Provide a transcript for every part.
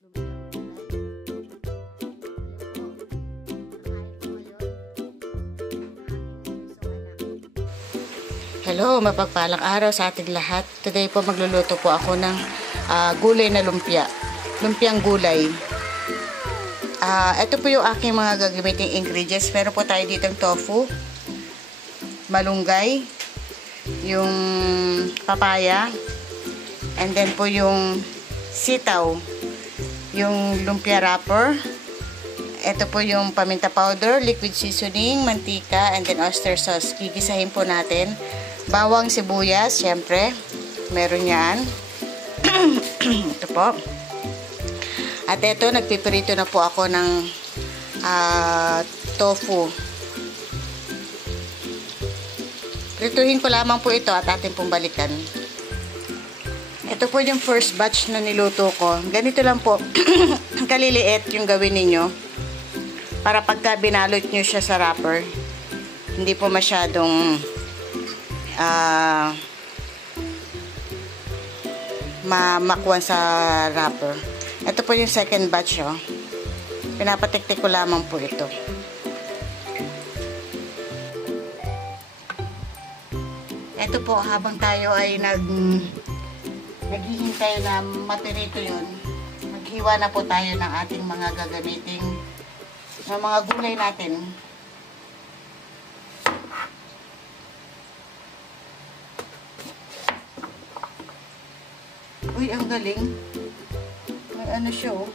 Hello, mapagpalang araw sa ating lahat. Today po magluluto po ako ng gulay na lumpia. Lumpiang gulay. Ito po yung aking mga gagamiting ingredients. Meron po tayo ditong tofu, malunggay, yung papaya, and then po yung sitaw, yung lumpia wrapper. Ito po yung paminta powder, liquid seasoning, mantika, and then oyster sauce. Gigisahin po natin. Bawang, sibuyas, syempre. Meron yan. Ito po. At ito, nagpipirito na po ako ng tofu. Prituhin ko lamang po ito at atin pong balikan. Ito po yung first batch na niluto ko. Ganito lang po. Kaliliit yung gawin ninyo. Para pagka binalot nyo siya sa wrapper, hindi po masyadong makuwan sa wrapper. Ito po yung second batch, oh. Pinapatiktik ko lamang po ito. Ito po, habang tayo ay naghihintay na matirito yun, maghiwa na po tayo ng ating mga gagamiting mga gulay natin. Uy, ang galing. May ano siya, oh.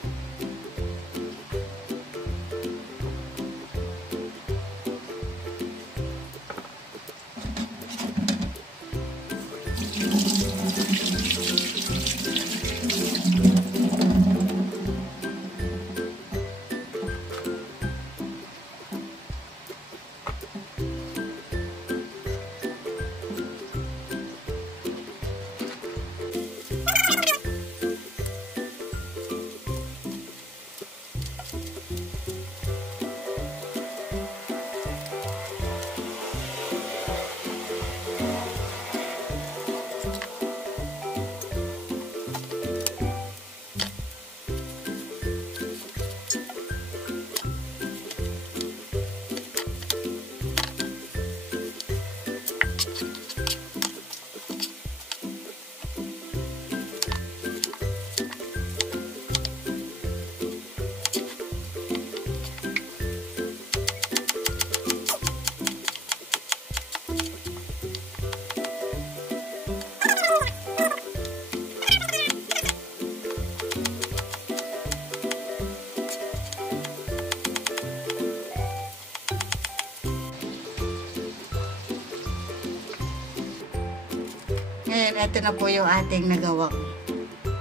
Ngayon, ito na po yung ating nagawa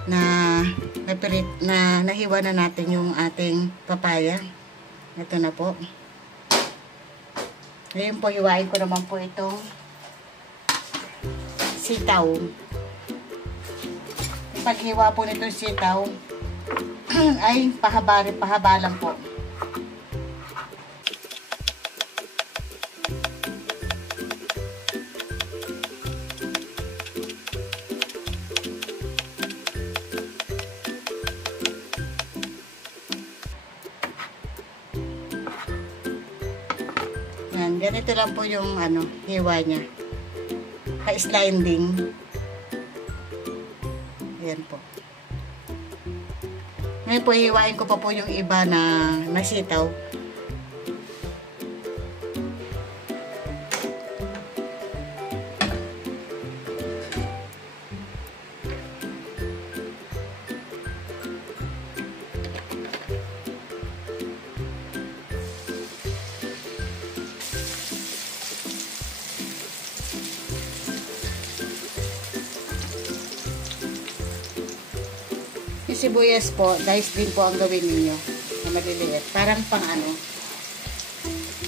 na nahiwa na natin yung ating papaya. Ito na po. Ngayon po, hiwain ko naman po itong sitaw. Paghiwa po nitong sitaw, ay pahaba lang po. Yan, ganito lang po yung hiwa niya. Pa-sliding. Ayan po. Ngayon po, hiwain ko pa po yung iba na sitaw. Yung sibuyas po, dice din po ang gawin ninyo na maliliit. Parang pang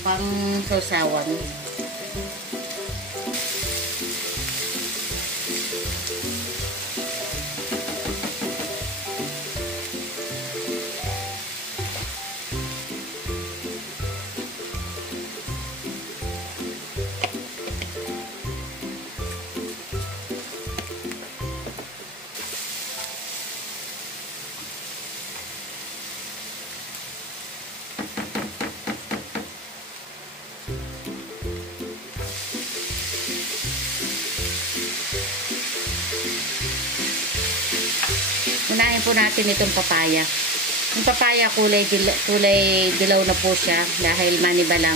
pang sausawan. unahin po natin itong papaya. Yung papaya kulay dilaw na po siya dahil maniba lang.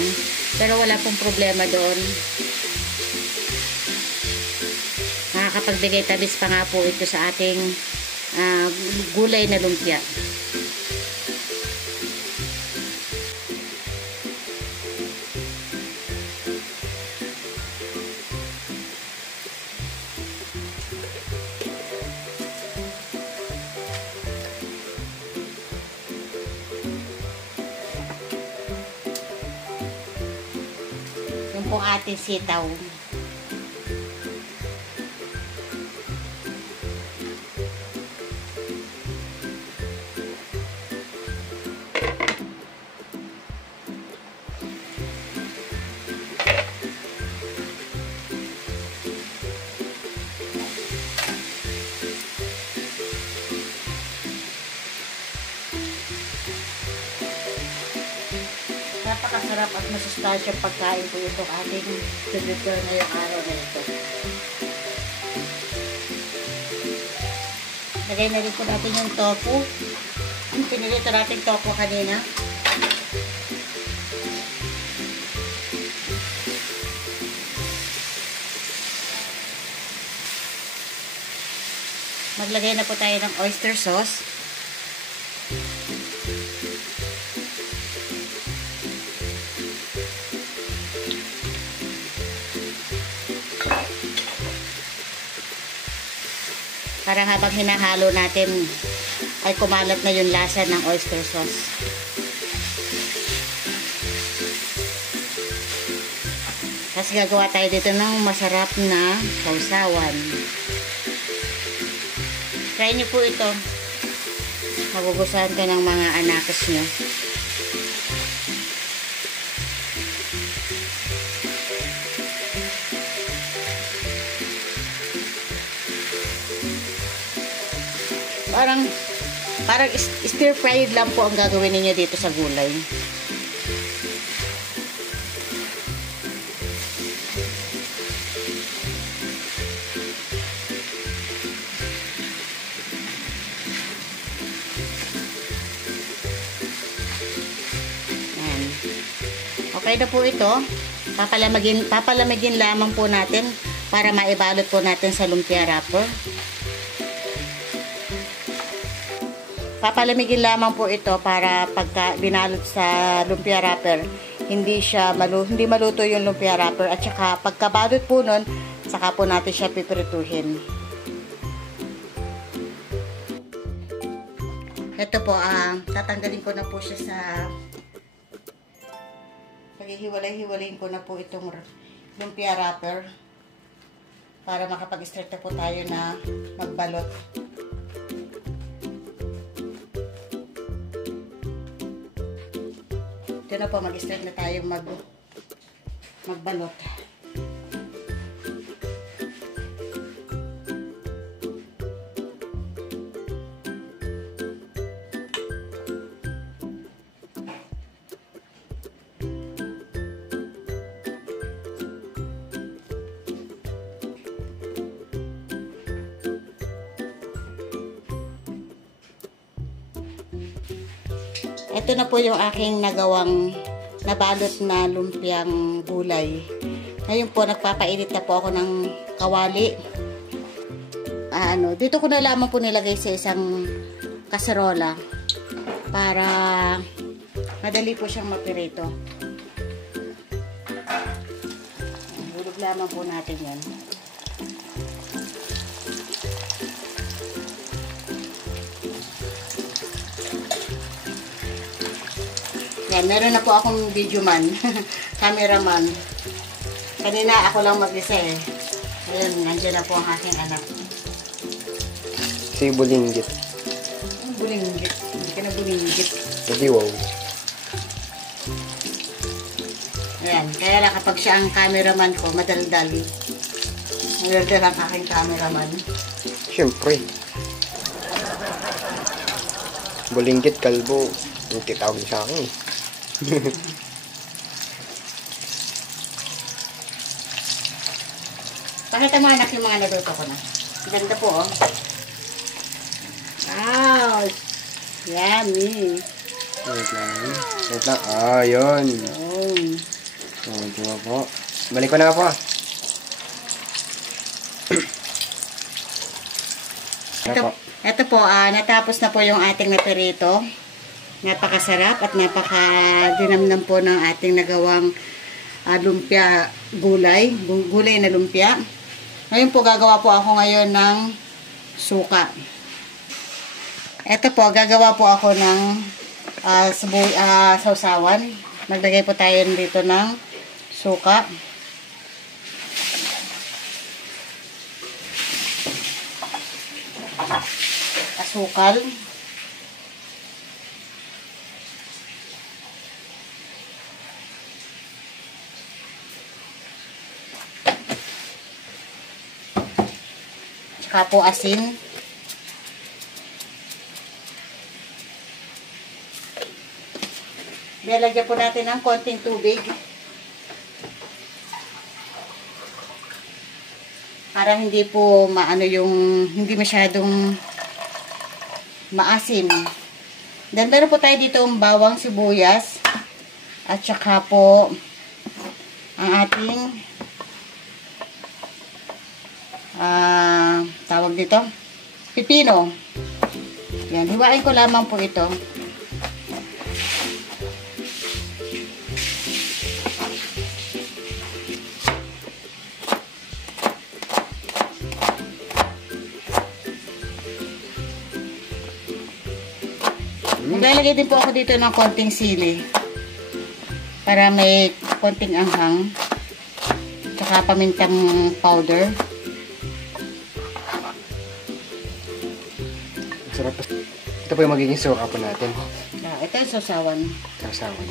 Pero wala pong problema doon. Makakapagbigay tamis pa nga po ito sa ating gulay na lumpia. Yung po ating sitaw. Napakasarap at masustansya pagkain po itong ating prepare ngayong araw na ito. Lagay na rin po natin yung tofu. Yung pinilito natin tofu kanina. Maglagay na po tayo ng oyster sauce. Para habang hinahalo natin ay kumalat na yung lasa ng oyster sauce. Kasi gagawa tayo dito ng masarap na sausawan. Try niyo po ito. Magugustuhan ko ng mga anakos nyo. Parang stir fried lang po ang gagawin niyo dito sa gulay. Ayan. Okay na po ito. Papalamigin lamang po natin para maibalot po natin sa lumpia wrapper. Papalamigin lamang po ito para pagka binalot sa lumpia wrapper, hindi maluto yung lumpia wrapper, at saka pagkabalot po nun, saka po natin siya piprituhin. Ito po, tatanggalin ko na po siya sa paghihiwalay-hiwalayin ko na po itong lumpia wrapper para makapag-start na po tayo na magbalot. Ito na po, mag-start na tayo magbalot. Ito na po yung aking nabalot na lumpiang gulay. Ngayon po, nagpapainit na po ako ng kawali. Dito ko na lamang po nilagay sa isang kaserola para madali po siyang mapirito. Hulog lamang po natin yan. Yan, meron na po akong video man, cameraman. Kanina ako lang mag-isa eh. Ayun, nandiyan na po ang aking anak. Si bulinggit. Bulinggit. Hindi ka na bulinggit. Hindi, wow. Ayan, kaya lang kapag siya ang cameraman ko, madaldal. Madaldal ang aking cameraman. Siyempre. Bulinggit, kalbo. Yung titawag sa akin eh. Pakita mo anak yung mga naluto ko na. Ganda po oh. Yummy. Wait lang. Wait lang. Ah, yun. Oh. Di ba po? Balik ko na po. Ito po, natapos na po yung ating naperito. Napakasarap at napaka-dinamnam po ng ating nagawang lumpia gulay. Gulay na lumpia. Ngayon po, gagawa po ako ngayon ng suka. Ito po, gagawa po ako ng sausawan. Maglagay po tayo dito ng suka. Asukal. Tsaka po asin. Nilagyan po natin ng konting tubig. Para hindi po maano yung hindi masyadong maasim. Then meron po tayo dito ang bawang sibuyas at saka po ang ating tawag dito pipino. Yan, hiwain ko lamang po ito. Maglalagay din po ako dito ng konting sili para may konting anghang, tsaka pamintang powder. Sarap. Ito po yung magiging suka po natin. Ito yung sausawan. Sausawan.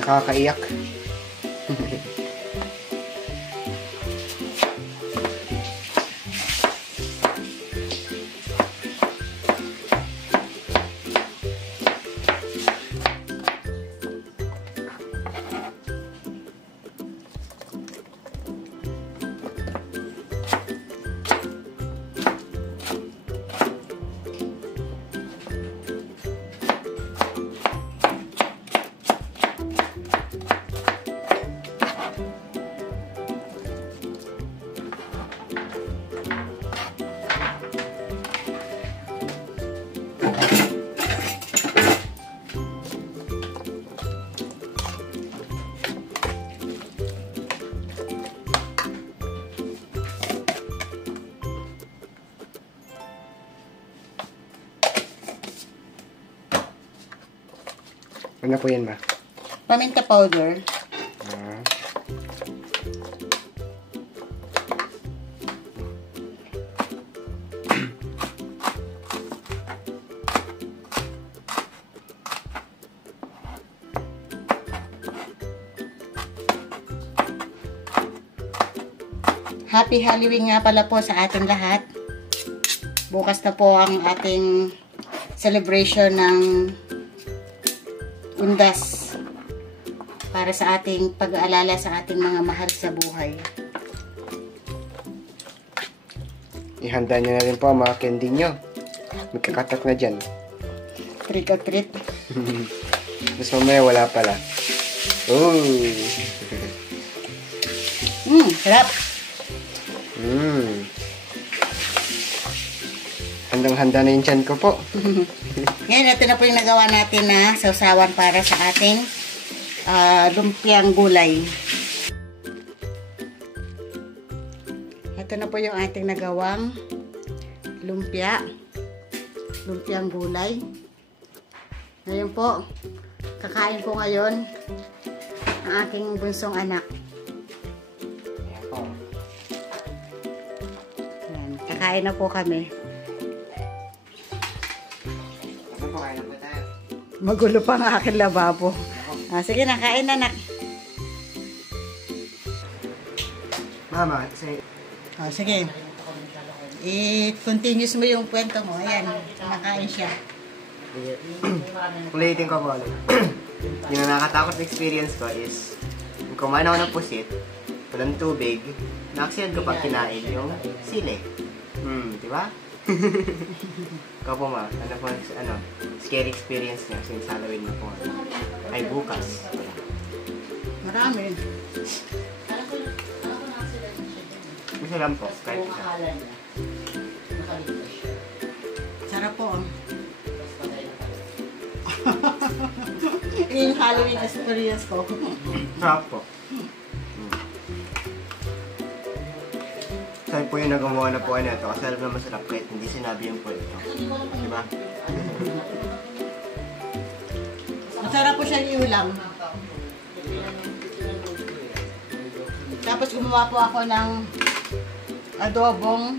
Nakakaiyak. Ano po yan, ma? Paminta powder. Happy Halloween nga pala po sa ating lahat. Bukas na po ang ating celebration ng undas para sa ating pag-aalala sa ating mga mahal sa buhay. Ihanda nyo na rin po ang mga candy nyo. Magkakatak na dyan. Trick or treat. Tapos mamaya wala pala. Oh! Sarap. Handang-handa na yung tiyan ko po. Ngayon, ito na po yung nagawa natin na sausawan para sa ating lumpiang gulay. Ito na po yung ating nagawang lumpiang gulay. Ngayon po, kakain ko ngayon ang aking bunsong anak. Yan, kakain na po kami. Magulo pa ang aking lababo. Sige na, kain na, nak. Mama, sige. Sige. I-continuous mo yung kwento mo. Ayan, kumakain siya. Ulitin ko po. Yung nakakatakot na experience ko is yung kumain ako ng pusit, walang tubig, na-accident ko pag kinain yung sili. Di ba? Ikaw po ma, ano po, scary experience niya since Halloween na po. Ay, bukas. Marami. Isa lang po, kahit isa. Sarap po. Yung Halloween experience ko. Sarap po. Sabi po yung nagawa na po ano ito kasi alam na masarap kahit hindi sinabi yung po ito. Diba? Masarap po siya iulam. Tapos gumawa po ako ng adobong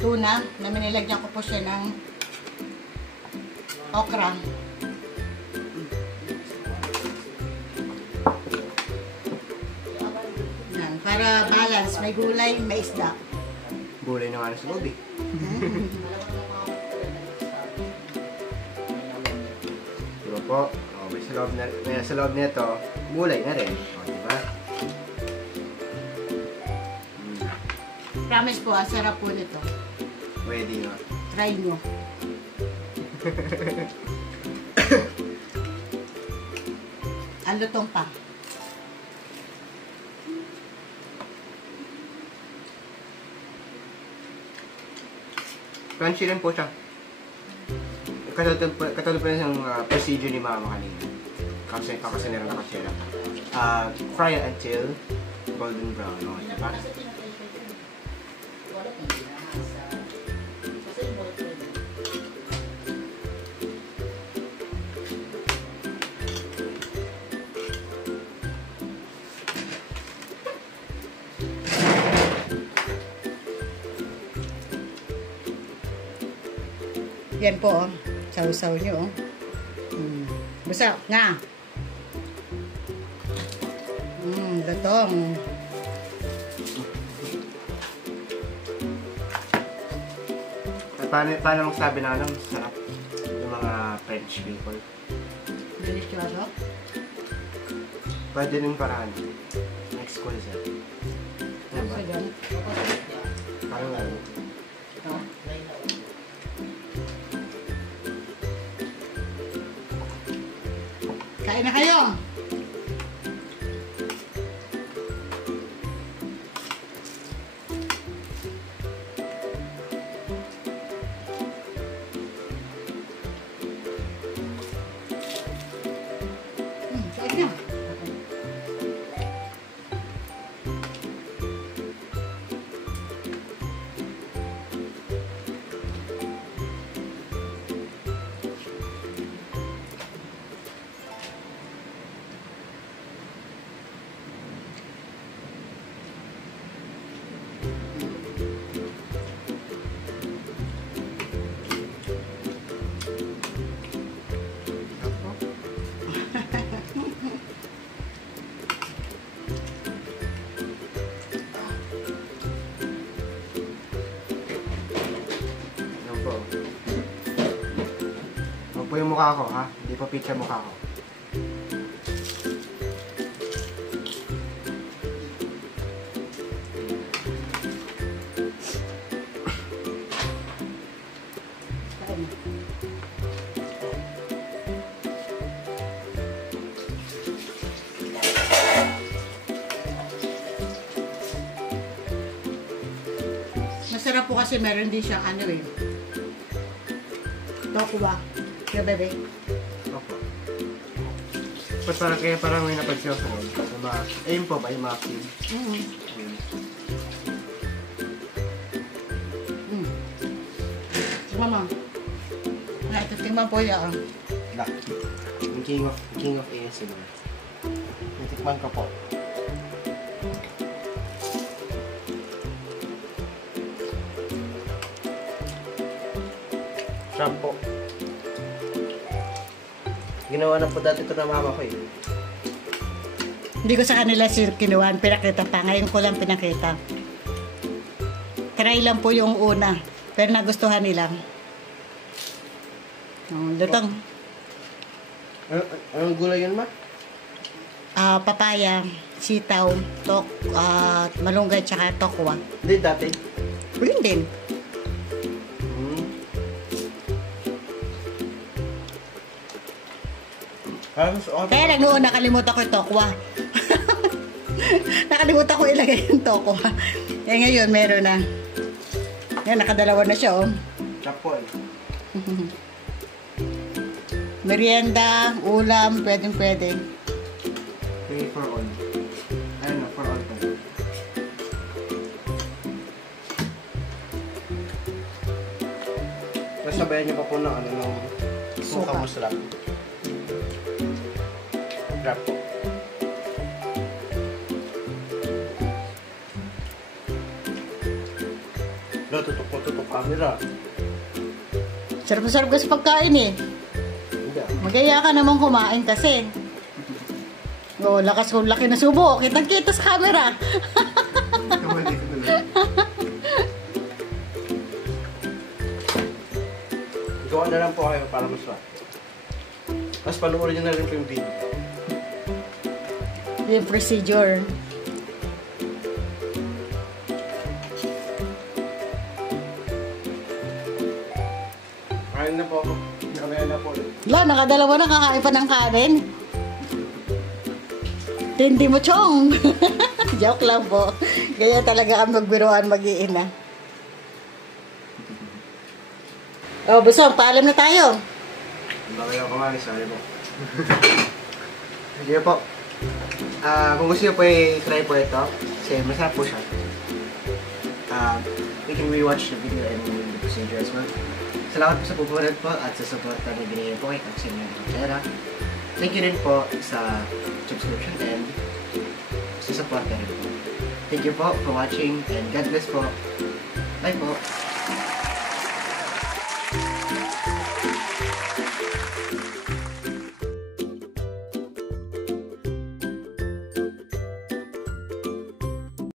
tuna na minilagyan ko po siya ng okra. Yan, para balance, may gulay, may isda. Gulay na nga sa loob eh. Diba po? Oh, may sa loob nito, gulay na rin. Oh, diba? Promise po, ang sarap po nito. Pwede nga. Try nyo. Ang lutong pa. Crunchy rin po siya. Katulad pa rin ng procedure ni Mama kanina. Kasi kakasaniran na kasi lang. Fry until golden brown. No? Diba? Yan po, oh. Sausaw nyo, oh. Basta, nga. Gatong. Paano magsabi na ano, sarap yung mga French people? Delicioso. Pwede rin paraan. Next call sir. Ano ba? Parang ano? Kain na kayo! Kain na! Huwag po yung mukha ko, ha? Hindi pa picture mukha ko. Masarap po kasi meron din siyang ano eh. Tokwa. Kaya bebe. Opo. Kaya parang may napansin ako sa mga, ayun po ba, yung mga cube? Mama. Ito tingnan po yan. Lucky. Yung king of ASMR. Natikman ko po. Shampoo. Ginawa na po dati ito na mama ko eh. Hindi ko sa kanila kinuhaan, pinakita pa. Ngayon ko lang pinakita. Try lang po yung una. Pero nagustuhan nila. Lutang. Anong gulay yun, ma? Papaya, sitaw, malunggay, tsaka tokwa. Hindi, dati. Yun din. Kaya lang noon nakalimutan ko yung tokwa. Nakalimutan ko ilagay yung tokwa. Eh ngayon meron na. Yan, nakadalawa na siya, oh. Chapol. Merienda, ulam, pwedeng. Pay for all. Ayun na, for all to. Tapos sabayan niyo pa po ng ano, ng suka masarap. Grab po. Tutok camera. Sarap kasi pagkain eh. Hindi. Magaya ka naman kumain kasi. Oh, lakas ko, laki na subo. Kitang-kita sa camera. Gawa na lang po kayo para masarap. Tapos panuorin niyo na rin po yung video. Yung procedure. Kain na po ako. Kamaya na po. La, nakadalawa na kakain pa ng kanin. Tindi mo, chong. Joke lang po. Kaya talaga kami magbiruan mag-iina. Oh, Busong, paalam na tayo. Bakit ako kumain? Sorry po. Sige po. Kung gusto niyo po i-try po ito, kasi masarap po siya. We can rewatch the video and the procedure as well. Salamat po sa pupunod po at sa support na nabinigay po kay Kaksin ng Pera. Thank you rin po sa subscription and sa support na rin po. Thank you po for watching and God bless po. Bye po.